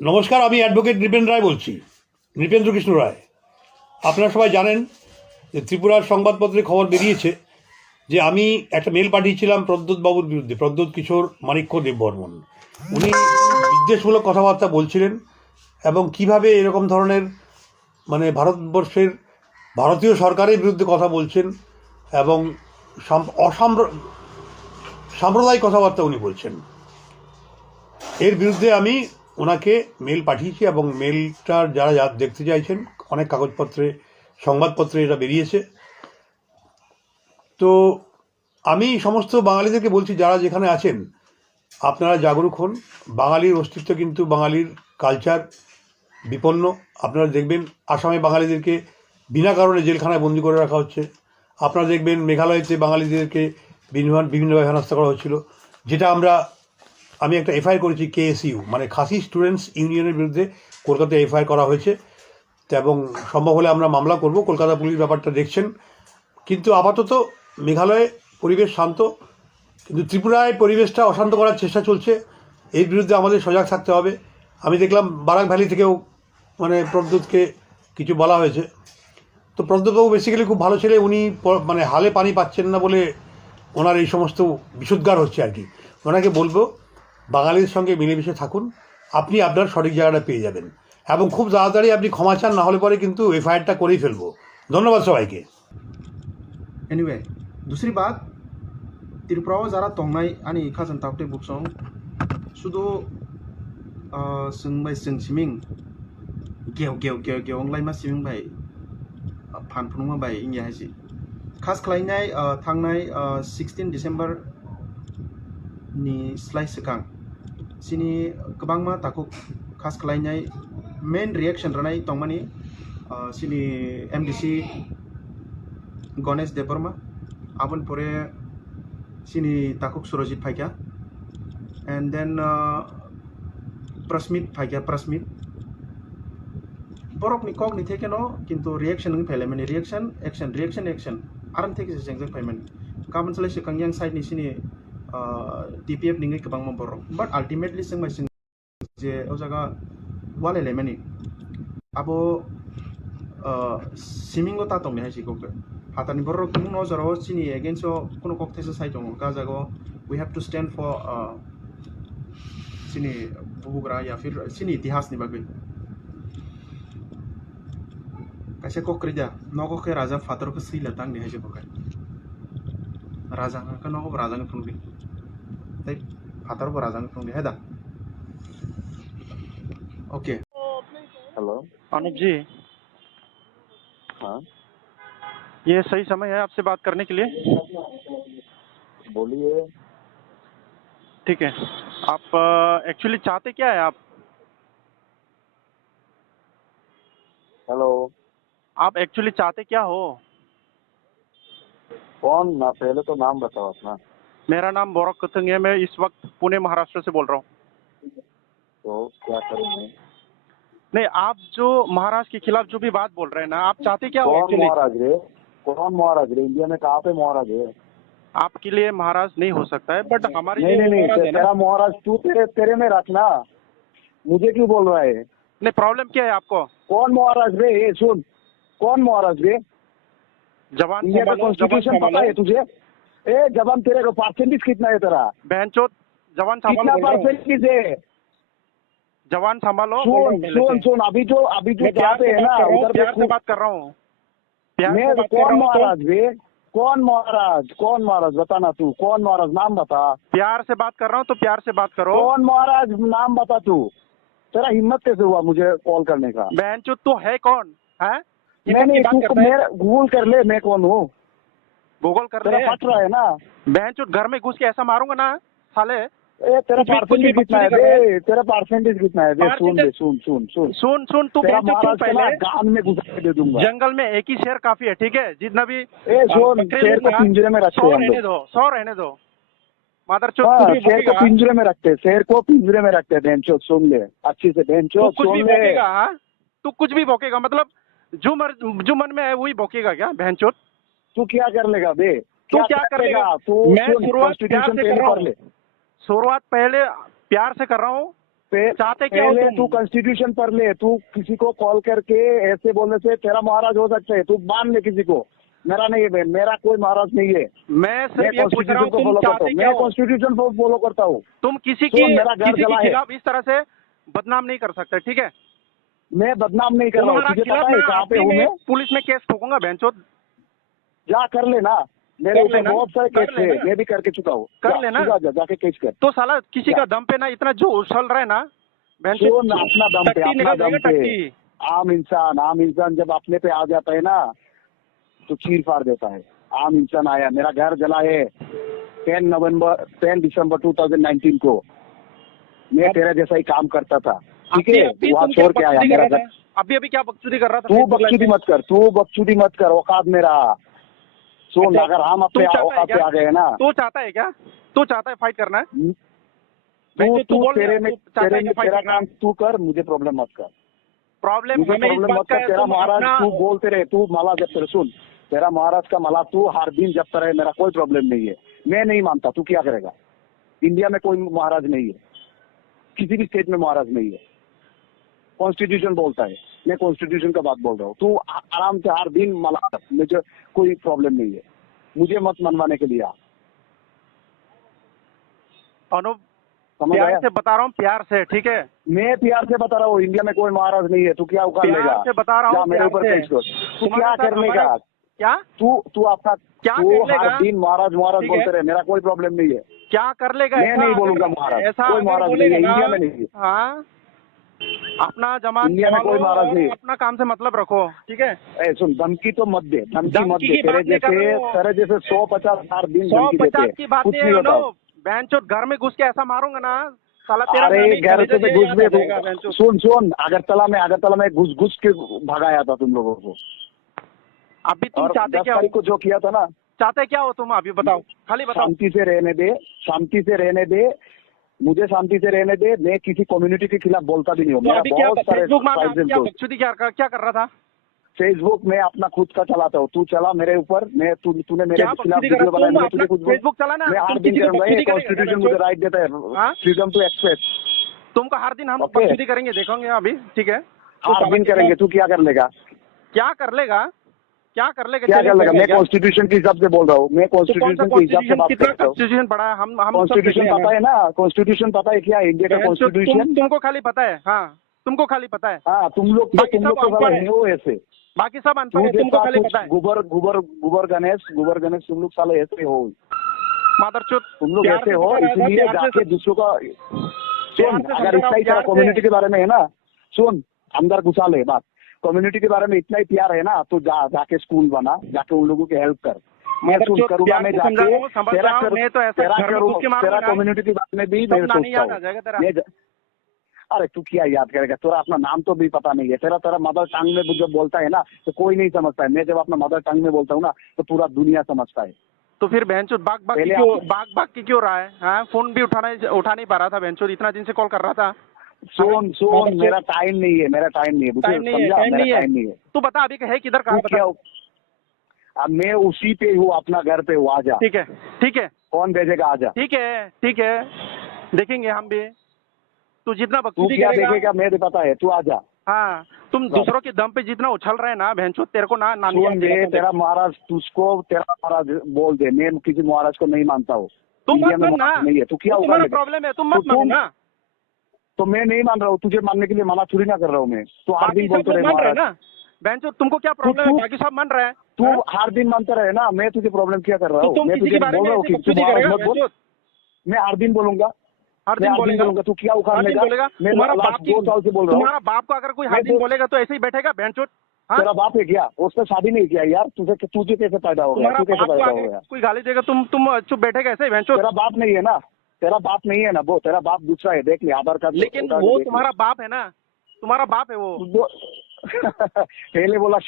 নমস্কার, আমি অ্যাডভোকেট নৃপেন রায় বলছি, নৃপেন্দ্র কৃষ্ণ রায়। আপনারা সবাই জানেন যে ত্রিপুরার সংবাদপত্রে খবর বেরিয়েছে যে আমি একটা মেল পাঠিয়েছিলাম প্রদ্যোৎ বাবুর বিরুদ্ধে, প্রদ্যোৎ কিশোর মাণিক্য দেববর্মন। উনি বিদ্বেষমূলক কথাবার্তা বলছিলেন এবং কিভাবে এরকম ধরনের মানে ভারতবর্ষের ভারতীয় সরকারের বিরুদ্ধে কথা বলছেন এবং সাম্প্রদায়িক কথাবার্তা উনি বলছেন। এর বিরুদ্ধে আমি ওনাকে মেল পাঠিয়েছি এবং মেলটার যারা দেখতে চাইছেন, অনেক কাগজপত্রে সংবাদপত্রে এটা বেরিয়েছে। তো আমি সমস্ত বাঙালিদেরকে বলছি, যারা যেখানে আছেন আপনারা জাগরুক হন। বাঙালির অস্তিত্ব কিন্তু, বাঙালির কালচার বিপন্ন। আপনারা দেখবেন আসামে বাঙালিদেরকে বিনা কারণে জেলখানায় বন্দি করে রাখা হচ্ছে। আপনারা দেখবেন মেঘালয়তে বাঙালিদেরকে বিভিন্নভাবে হেনস্থা করা হচ্ছিল, যেটা আমি একটা এফআইআর করেছি কেএসইউ মানে খাসি স্টুডেন্টস ইউনিয়নের বিরুদ্ধে কলকাতায় এফআইআর করা হয়েছে। এবং সম্ভব হলে আমরা মামলা করব। কলকাতা পুলিশ ব্যাপারটা দেখছেন। কিন্তু আপাতত মেঘালয়ে পরিবেশ শান্ত, কিন্তু ত্রিপুরায় পরিবেশটা অশান্ত করার চেষ্টা চলছে। এর বিরুদ্ধে আমাদের সজাগ থাকতে হবে। আমি দেখলাম বারাক ভ্যালি থেকেও মানে প্রদ্যোৎকে কিছু বলা হয়েছে। তো প্রদ্যোৎবাবু বেসিক্যালি খুব ভালো ছেলে। উনি মানে হালে পানি পাচ্ছেন না বলে ওনার এই সমস্ত বিষোদ্গার হচ্ছে আর কি। ওনাকে বলবো বাঙালির সঙ্গে মিলেমিশে থাকুন, আপনি আপনার সঠিক জায়গাটা পেয়ে যাবেন এবং খুব তাড়াতাড়ি আপনি ক্ষমা চান, না হলে পরে কিন্তু এফআইআরটা করেই ফেলবো। ধন্যবাদ সবাইকে। एनीवे दूसरी बात त्रिपुराव जरा तंगनाय आनी खाजन तावटे बुकसं सुदु सोंबाय जों सिमिं गेव गेव गेव गेव अंगलाय मा सिमिं बाय फानफुनुमा बाय इंगिया हायसि खास खालायनाय थांनाय 16 डिसेम्बर नि स्लाइ सिगां सिनि गोबांमा ताखौ खास खालायनाय मेन रिएक्शन रानाय तंमानि सिनि एमडीसी गणेश देवबर्मा आबन परे सिनी ताकुक सुरजित फाइका एंड देन प्रस्मित फाइका प्रस्मित बरक नि कक नि थे केनो किंतु रिएक्शन नि फैले माने रिएक्शन एक्शन आराम थे जे जेंजों फाइमन गाबन सले सिखां yang साइड नि सिनी टीपीएफ नि गोबां म बरक बट अल्टीमेटली जों माइसिं जे ओ जागा वाले लेमानि आबो सिमिंगो तातंग नि हाइसि गक हातानि बर कुनु नजराव सिनि एगेन्स्ट कुनु कक्टेस साइड दङ गाजागो we have to stand for सिनि बुबुग्रा या फिर सिनि इतिहास नि बागै कैसे कक्रिजा नगो के राजा फादर को सिला तांग नि हाइसे बकाय राजा का नगो राजा नि फुंगि तै फादर को राजा नि फुंगि हेदा ओके हेलो अनुप जी, हाँ ये सही समय है आपसे बात करने के लिए? बोलिए। ठीक है। आप एक्चुअली चाहते क्या है आप? हेलो आप एक्चुअली चाहते क्या हो? कौन ना, पहले तो नाम बताओ अपना। मेरा नाम बोरक कथंग है। मैं इस वक्त पुणे महाराष्ट्र से बोल रहा हूँ। तो क्या करेंगे? नहीं, आप जो महाराष्ट्र के खिलाफ जो भी बात बोल रहे हैं ना, आप चाहते क्या हो कौन एक्चुअली? महाराज रे? कौन महाराज रे? इंडिया में कहाँ पे महाराज है? आपके लिए महाराज नहीं हो सकता है, बट हमारे नहीं लिए नहीं नहीं, महाराज है ना। तेरा महाराज तू तेरे में रखना, मुझे क्यों बोल रहा है? नहीं, प्रॉब्लम क्या है आपको? कौन महाराज रे? ये सुन, कौन महाराज रे? जवान इंडिया का संभालो, कॉन्स्टिट्यूशन जवान पता है संभालो। तुझे? ए जवान, तेरे को परसेंटेज कितना है तेरा? बहनचोद, जवान कितना संभालो बोल रहा हूँ। परसेंटेज है? जवान संभालो बोल रहा हूँ सुन पहले सुन से। सुन, अभी जो मैं प्यार जाते से है ना बात कर रहा हूँ, उधर प्यार से पे बात कर रहा हूँ, प्यार मैं से बात कर कौन रहा हूँ। तो महाराज रे? कौन महाराज बताना तू, कौन महाराज नाम बता। प्यार से बात कर रहा हूँ तो प्यार से बात करो। कौन महाराज नाम बता तू। तेरा हिम्मत कैसे हुआ मुझे कॉल करने का? बहनचोद, तू है कौन? है नहीं, तू मेरा गूगल कर ले, मैं कौन हूँ? गूगल कर तेरा ले। फट रहा है ना? बहनचोद, घर में घुस के ऐसा मारूंगा ना साले। ए तेरा परसेंटेज कितना है बे? तेरा परसेंटेज कितना है बे? सुन ले, सुन सुन सुन सुन सुन, तू तेरा बहनचोद, महाराज तू के ना पहले गान में घुसा के दे दूंगा। जंगल में एक ही शेर काफी है, ठीक है? जितना भी ए सुन, बकरे शेर लोग को ना, पिंजरे में रखते 100 हैं हम रहने लोग। दो, 100 रहने दो। मादरचोद, हाँ, तू भी शेर को भोगेगा। पिंजरे में रखते, शेर को पिंजरे में रखते। बहनचोद सुन ले अच्छी से, तू बहनचोद कुछ भी सुन ले। भोगेगा, हाँ? तू कुछ भी भोगेगा, मतलब जो मन में है वही भोगेगा क्या बहनचोद? तू क्या कर लेगा बे? तू क्या कर लेगा? तू मैं शुरुआत प्यार कॉन्स्टिट्यूशन से कर पहले रहा पढ़ ले। हूँ, शुरुआत पहले प्यार से कर रहा हूँ। चाहते क्या हो पहले तुम? तू कॉन्स्टिट्यूशन पढ़ ले। तू किसी को कॉल करके ऐसे बोलने से तेरा महाराज हो सकता है, तू मान ले किसी को। मेरा नहीं है, मेरा कोई महाराज नहीं है। मैं सिर्फ ये पूछ रहा कॉन्स्टिट्यूशन हूँ को तुम फॉलो करता चाहते हूँ, क्या मैं हो? कॉन्स्टिट्यूशन को फॉलो करता हूँ। तुम किसी तो मेरा घर किसी जला के है। खिलाफ इस तरह से बदनाम नहीं कर सकते, ठीक है? मैं बदनाम नहीं कर रहा हूँ, तुम्हारा तुझे खिलाफ पता है मैं कहाँ पे अपनी हूँ मैं? पुलिस में केस ठोकूंगा बहनचोद। जा कर लेना, मेरे कर ऊपर लेना, बहुत सारे कर केस है, लेना। मैं भी करके चुका हूँ। कर जा, लेना। तू जा, जाके केस कर। तो साला किसी का क्या? दम पे ना इतना जो उछल रहा है ना सुन, अपना दम पे, टट्टी अपना निकल दम जाएगा, पे। टट्टी। आम इंसान जब अपने पे आ जाता है ना तो चीर फाड़ देता है। आम इंसान आया, मेरा घर जला है 10 दिसंबर 2019 को। मैं तेरा जैसा ही काम करता था, ठीक है? अभी वहाँ तुम क्या छोड़ के आया बकचोदी मेरा कर रहा घर। था? अभी क्या बकचोदी कर रहा था? तू Facebook बकचोदी live मत कर, तू बकचोदी मत कर, औकात मेरा। सुन, अच्छा, अगर हम तू अपने चाहता है औकात पे क्या? आ गए ना, तू चाहता है क्या? तू चाहता है फाइट करना है? तू तू बोल तेरे रहा में है, तू चाहता है क्या फाइट तेरा करना? काम तू कर, मुझे प्रॉब्लम मत कर। प्रॉब्लम मुझे हमें इस प्रॉब्लम बात मत का कर। है, तेरा तुम महाराज अपना तू बोलते रहे, तू माला जपते रहे। सुन, तेरा महाराज का माला तू हर दिन जपता रहे, मेरा कोई प्रॉब्लम नहीं है। मैं नहीं मानता, तू क्या करेगा? इंडिया में कोई महाराज नहीं है, किसी भी स्टेट में महाराज नहीं है। कॉन्स्टिट्यूशन बोलता है, मैं कॉन्स्टिट्यूशन का बात बोल रहा हूँ। तू आराम से हर दिन माला जप, मुझे कोई प्रॉब्लम नहीं है। मुझे मत मनवाने के लिए आ, अनु समझ प्यार आया? से बता रहा हूँ, प्यार से, ठीक है? मैं प्यार से बता रहा हूँ, इंडिया में कोई महाराज नहीं है। तू क्या उखाड़ प्यार लेगा? से बता रहा हूँ, जा मेरे प्यार ऊपर से। केस कर। तू तुम्हारे क्या साथ कर लेगा? हमारे- क्या तू अपना क्या तू कर लेगा? हर दिन महाराज महाराज ठीक है। बोलते रहे, मेरा कोई प्रॉब्लम नहीं है। क्या कर लेगा? मैं ऐसा नहीं अगर- बोलूंगा महाराज, ऐसा कोई अगर महाराज नहीं बोलेगा है, ना, इंडिया में नहीं है। हाँ, अपना जमान इंडिया में संभालो कोई महाराज और नहीं है। अपना काम से मतलब रखो, ठीक है? ए सुन, धमकी तो मत दे, धमकी धमकी मत की दे। बात नहीं कर रहा हूँ। तेरे जैसे 150 हर दिन धमकी 150 देते की हैं, बात कुछ नहीं नहीं है होता। अनु। बैंचो घर में घुस के ऐसा मारूंगा ना, साला तेरा अरे नानी घर कलेजा से ये घुस याद गए आ जाएगा, तू। बैंचो। सुन, अगरतला में घुस घुस के भगाया था तुम लोगों को। अभी तुम और चाहते 10 क्या तारीख हो? को जो किया था ना, चाहते क्या हो तुम? अभी बताओ, खाली बताओ। शांति से रहने दे, शांति से रहने दे, मुझे शांति से रहने दे। मैं किसी कम्युनिटी के खिलाफ बोलता भी नहीं हूँ। तो मेरा अभी क्या बहुत सारे फेसबुक में ट्राइबल क्या दोस्त। बकचोदी क्या कर रहा था? फेसबुक में अपना खुद का चलाता हूँ, तू चला मेरे ऊपर। मैं तूने मेरे क्या खिलाफ बकचोदी कर वीडियो रहा? बनाया, तुम मैं अपना तुझे कुछ फेसबुक चलाना, मैं तुम हर दिन किसी को करूंगा। बकचोदी करेगा कॉन्स्टिट्यूशन क्या, मुझे राइट देता हाँ? है, फ्रीडम टू एक्सप्रेस। तुमको हर दिन हम ओके। बकचोदी करेंगे, देखेंगे अभी, ठीक है? हर दिन करेंगे, तू क्या कर लेगा? क्या कर लेगा? क्या कर लेगा? क्या कर चैलेंज लेगा? करेगा मैं क्या? कॉन्स्टिट्यूशन के हिसाब से बोल रहा हूँ, मैं तो कौन सा कॉन्स्टिट्यूशन के हिसाब से बात कितना करता हूँ। कॉन्स्टिट्यूशन पढ़ा है? हम सब कॉन्स्टिट्यूशन देखेंगे पता ना। है ना? कॉन्स्टिट्यूशन पता है क्या है इंडिया का कॉन्स्टिट्यूशन? तुमको खाली पता है, हाँ, तुमको खाली पता है। हाँ, तुम लोग बाकी तो सब साला अनपढ़ है। हो ऐसे। बाकी सब अनपढ़ तू है, तुमको जैसा खाली कुछ पता है। गुबर गणेश तुम लोग साले ऐसे हो। मादरचोद, तुम लोग प्यार ऐसे से हो, बता रहा था, इसलिए प्यार से जाके दूसरों का प्यार सुन। से अगर समझा इतना ही रहा तेरा हूँ, प्यार कम्युनिटी से। के बारे में है ना, सुन, अंदर घुसा ले बात। कम्युनिटी के बारे में इतना ही प्यार है ना, तो जाके स्कूल बना, जाके उन लोगों की हेल्प कर। मैं सुन मादरचोद, करूंगा, प्यार मैं से समझा जाके रहा हूँ, समझ रहा हूँ, मैं तो ऐसा घर में घुस के मारूंगा तेरा ना, कम्युनिटी के बारे में भी सब मैं नानी याद आ सोचता जाएगा तेरा। हूँ। अरे तू क्या याद करेगा? तेरा अपना नाम तो भी पता नहीं है। तेरा मदर टंग में जब बोलता है ना तो कोई नहीं समझता है। मैं जब अपना मदर टंग में बोलता हूँ ना तो पूरा दुनिया समझता है। तो फिर बहनचोद बाग पहले की क्यों रहा है? हाँ, फोन भी उठा नहीं पा रहा था बहनचोद, इतना दिन से कॉल कर रहा था। सुन, मेरा टाइम नहीं है, मेरा टाइम नहीं है, टाइम नहीं है, समझा? टाइम मेरा नहीं है। टाइम नहीं है। तू बता अभी है किधर, तू कहाँ क्या? बता। अब मैं उसी पे हूँ, अपना घर पे हूँ, आजा। ठीक है, ठीक है, कौन भेजेगा? आजा। ठीक है, ठीक है, देखेंगे हम भी। तू जितना तू बकचोदी क्या करेगा, देखेगा? मैं पता है, तू आजा। हाँ, तुम दूसरों के दम पे जितना उछल रहे हैं ना बहनचोद, तेरे को ना नानी याद सुन, दिलाता मैं है। तेरा महाराज, तुझको तेरा महाराज बोल दे, मैं किसी महाराज को नहीं मानता हूँ। तुम इंडिया मत में मानना, महाराज नहीं है। तू क्या उखाड़ तुम्हारा लेगा? प्रॉब्लम है, तुम मत तो मानो ना। तो मैं नहीं मान रहा हूँ, तुझे मानने के लिए मना थोड़ी ना कर रहा हूँ मैं। तू हर बाकी दिन सब बोलते लोग रहे मान रहे हैं महाराज। ना बहनचोद, तुमको क्या प्रॉब्लम है? तू- बाकी सब मान रहे हैं। तू हाँ? हर दिन मानता रहे ना, मैं तुझे प्रॉब्लम क्या कर रहा तो हूँ? तुम मैं किसी तुझे के बारे बोल में रहा हूँ ऐसे कि तू बकचोदी महाराज करेगा मत बोल। बहनचोद? मैं हर दिन बोलूंगा, हर मैं दिन हर दिन बोलेगा? बोलूंगा। तू क्या उखाड़ हर दिन लेगा? बोलेगा? मैं तुम्हारा लास्ट बाप की 2 साल से बोल रहा हूँ। तुम्हारा बाप को अगर कोई हर मैं दिन तो- बोलेगा तो ऐसे ही बैठेगा बहनचोद? हाँ? तेरा बाप है क्या? उसने शादी नहीं किया यार। तुझे कैसे पैदा हो गया? तुम्हारा तू कैसे बाप को पैदा हो अगर गया? कोई गाली देगा तुम चुप बैठेगा ऐसे ही बहनचोद? तेरा बाप नहीं है ना, तेरा बाप नहीं है ना वो। तेरा बाप दूसरा है, देख ले आधार कार्ड। लेकिन उठा के वो देख ले। तुम्हारा बाप है ना, तुम्हारा बाप है वो। पहले बोला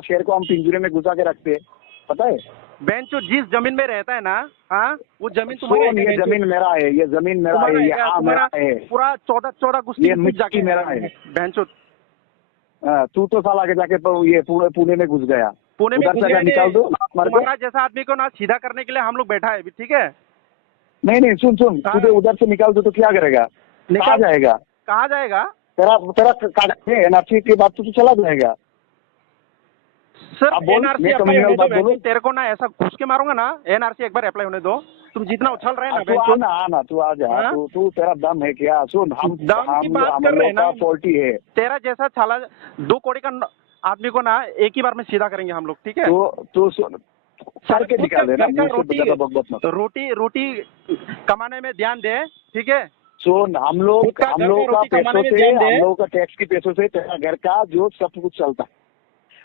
शेर को हम पिंजरे में घुसा के रखते हैं, पता है? बहनचोद जिस जमीन में रहता है ना, हाँ, वो जमीन तुम्हारा सुन, है ये क्या जमीन मेरा है, ये जमीन मेरा तुम्हारा है, ये क्या? हाँ तुम्हारा मेरा है। पूरा 14 गुस्ती ये घुस मिट्टी जाके मेरा है। बहनचोद। तू तो साल आगे जाके ये पुणे में घुस गया। पुणे में उधर घुस से अगर गए निकाल दो नहीं। मार के। तुम्हारा जैसा आदमी को ना सीधा करने के लिए हम लोग बैठा है अभी, ठीक है? नहीं सुन, हाँ। तुझे उधर से निकाल दो तो क्या करेगा? कहाँ निकाल- जाएगा? कहा जाएगा तेरा तेरा एनआरसी के बाद तो तू चला जाएगा। सर अब बोल, एनआरसी मैं अप्लाई कम्युनल होने दो बात बहन बोलूं? चोद, तेरे को ना ऐसा घुस के मारूंगा ना। एनआरसी एक बार अप्लाई होने दो, तुम जितना उछल रहे हैं ना तू बहन चोद। आना तू आ जा। हाँ? तू तेरा दम है क्या? सुन, हम दम की बात हम कर रहे हैं लोग का ना। फॉल्टी है। तेरा जैसा छाला 2 कौड़ी का आदमी को ना एक ही बार में सीधा करेंगे हम लोग, ठीक है? तो सुन, सर के निकाल देना, घर का मुंह से ज्यादा बकबक मत। रोटी कमाने में ध्यान दे, ठीक है? सुन, हम लोग खुद का घर का का रोटी पैसों कमाने में से, ध्यान दे। हम लोग का टैक्स के पैसों से तेरा घर का जो सब कुछ चलता है।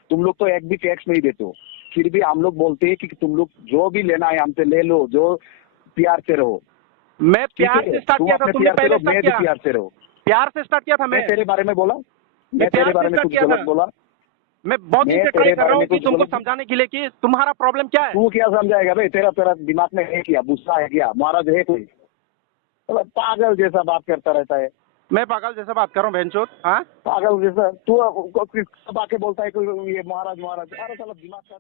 तुम लोग तो एक भी टैक्स नहीं देते हो, फिर भी हम लोग बोलते हैं कि तुम लोग जो भी लेना है हमसे ले लो, जो प्यार से रहो। मैं ठीक प्यार है? से स्टार्ट तुम किया था, अपने तुमने प्यार से पहले रहो, मैं स्टार्ट भी किया। प्यार से रहो। प्यार से स्टार्ट किया था मैं मैं। तेरे बारे में बोला? मैं प्यार तेरे से बारे में start कुछ किया गलत था। बोला? मैं बहुत दिन मैं से ट्राई तेरे कर रहा बारे हूँ में कि कुछ तुमको गलत- समझाने के लिए कि तुम्हारा प्रॉब्लम क्या है। तू क्या समझाएगा भाई? तेरा तेरा दिमाग में है क्या? गुस्सा है क्या? महाराज है कोई? मतलब पागल जैसा बात करता रहता है। मैं पागल जैसा बात कर रहा हूँ बहनचोद? हाँ, पागल जैसा तू अब आके बोलता है कोई ये महाराज महाराज। अरे साला दिमाग का